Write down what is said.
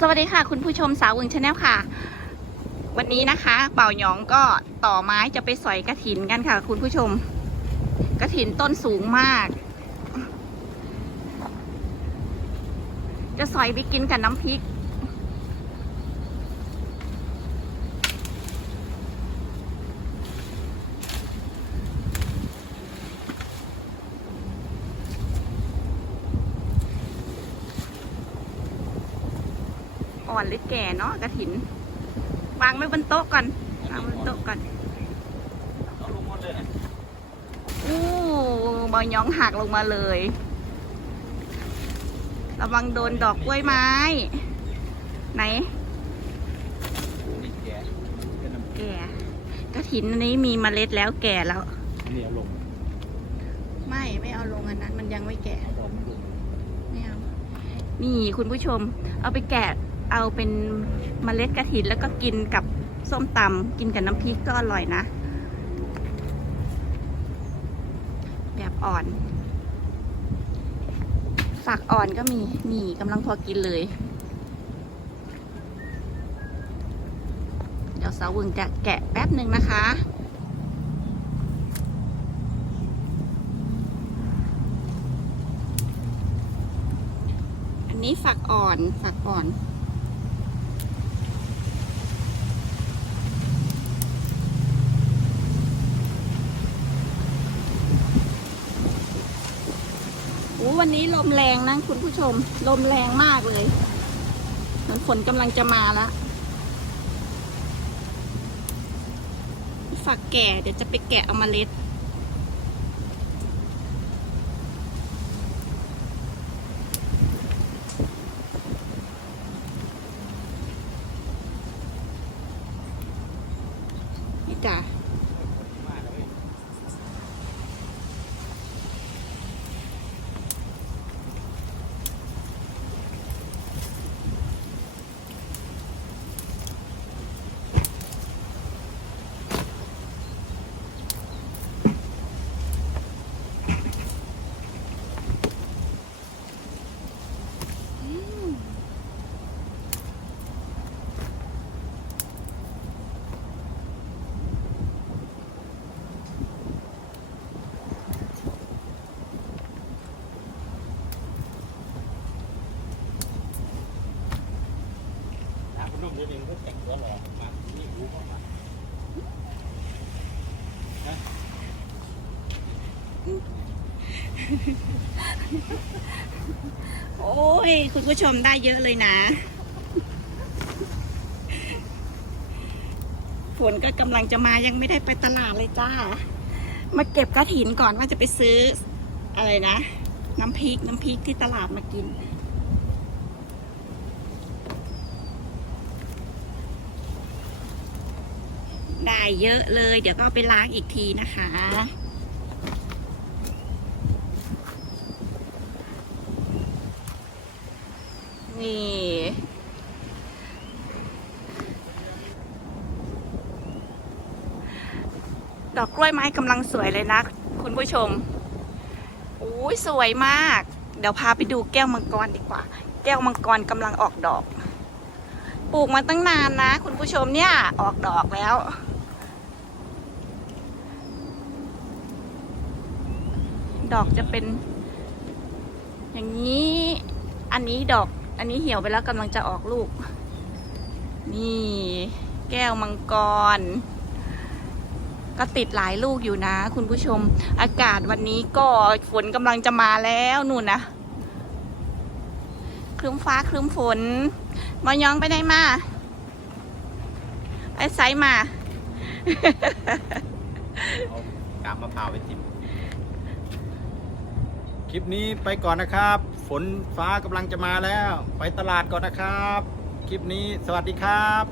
สวัสดีค่ะ คุณผู้ชมสาววึงชาแนลค่ะ วันนี้นะคะเป่าหยองก็ต่อไม้จะไปสอยกระถินกันค่ะ คุณผู้ชม กระถินต้นสูงมาก จะสอยไปกินกับน้ำพริก อ่อนหรือแก่เนาะกระถิน วางไว้บนโต๊ะก่อนวางบนโต๊ะก่อนอู้บอยย้องหักลงมาเลย ระวังโดนดอกกล้วยไม้ ไหนแกเป็นน้ำแก่กระถินนนี้มีเมล็ดแล้วแก่แล้วนี่เอาลง ไม่ไม่เอาลงอันนั้น มันยังไม่แก่ไม่เอานี่คุณผู้ชม เอาไปแกะ เอาเป็นเมล็ดกระถินแล้วก็กินกับส้มตำกินกับน้ำพริกก็อร่อยนะ แบบอ่อน ฝักอ่อนก็มีนี่กำลังพอกินเลย เดี๋ยวสาววึงจะแกะแป๊บหนึ่งนะคะอันนี้ฝักอ่อนฝักอ่อน วันนี้ลมแรงนะคุณผู้ชม ลมแรงมากเลยเหมือนฝนกำลังจะมาแล้วฝักแก่เดี๋ยวจะไปแกะเอามาเล็ด นี่จ้ะ ถามคุณนุ่มเดี๋ยวเองเขาแต่งตัวหล่อมานี่รู้เข้ามาโอ้ย คุณผู้ชมได้เยอะเลยนะ ฝนก็กำลังจะมายังไม่ได้ไปตลาดเลยจ้า มาเก็บกระถินก่อนว่าจะไปซื้ออะไรนะ น้ำพริกน้ำพริกที่ตลาดมากิน ได้เยอะเลย เดี๋ยวก็ไปล้างอีกทีนะคะ นี่ดอกกล้วยไม้กำลังสวยเลยนะ คุณผู้ชมอุ้ยสวยมาก เดี๋ยวพาไปดูแก้วมังกรดีกว่า แก้วมังกรกำลังออกดอก ปลูกมาตั้งนานนะ คุณผู้ชมเนี่ยออกดอกแล้ว ดอกจะเป็น อย่างนี้ อันนี้ดอก อันนี้เหี่ยวไปแล้วกำลังจะออกลูก นี่ แก้วมังกร ก็ติดหลายลูกอยู่นะ คุณผู้ชม อากาศวันนี้ก็ฝนกำลังจะมาแล้วนู่นนะครึ้มฟ้าครึ้มฝนมายองไปไหนมาไอ้ไซมา เอากาบมะพร้าวไปจิ้ม คลิปนี้ไปก่อนนะครับ ฝนฟ้ากำลังจะมาแล้ว ไปตลาดก่อนนะครับ คลิปนี้สวัสดีครับ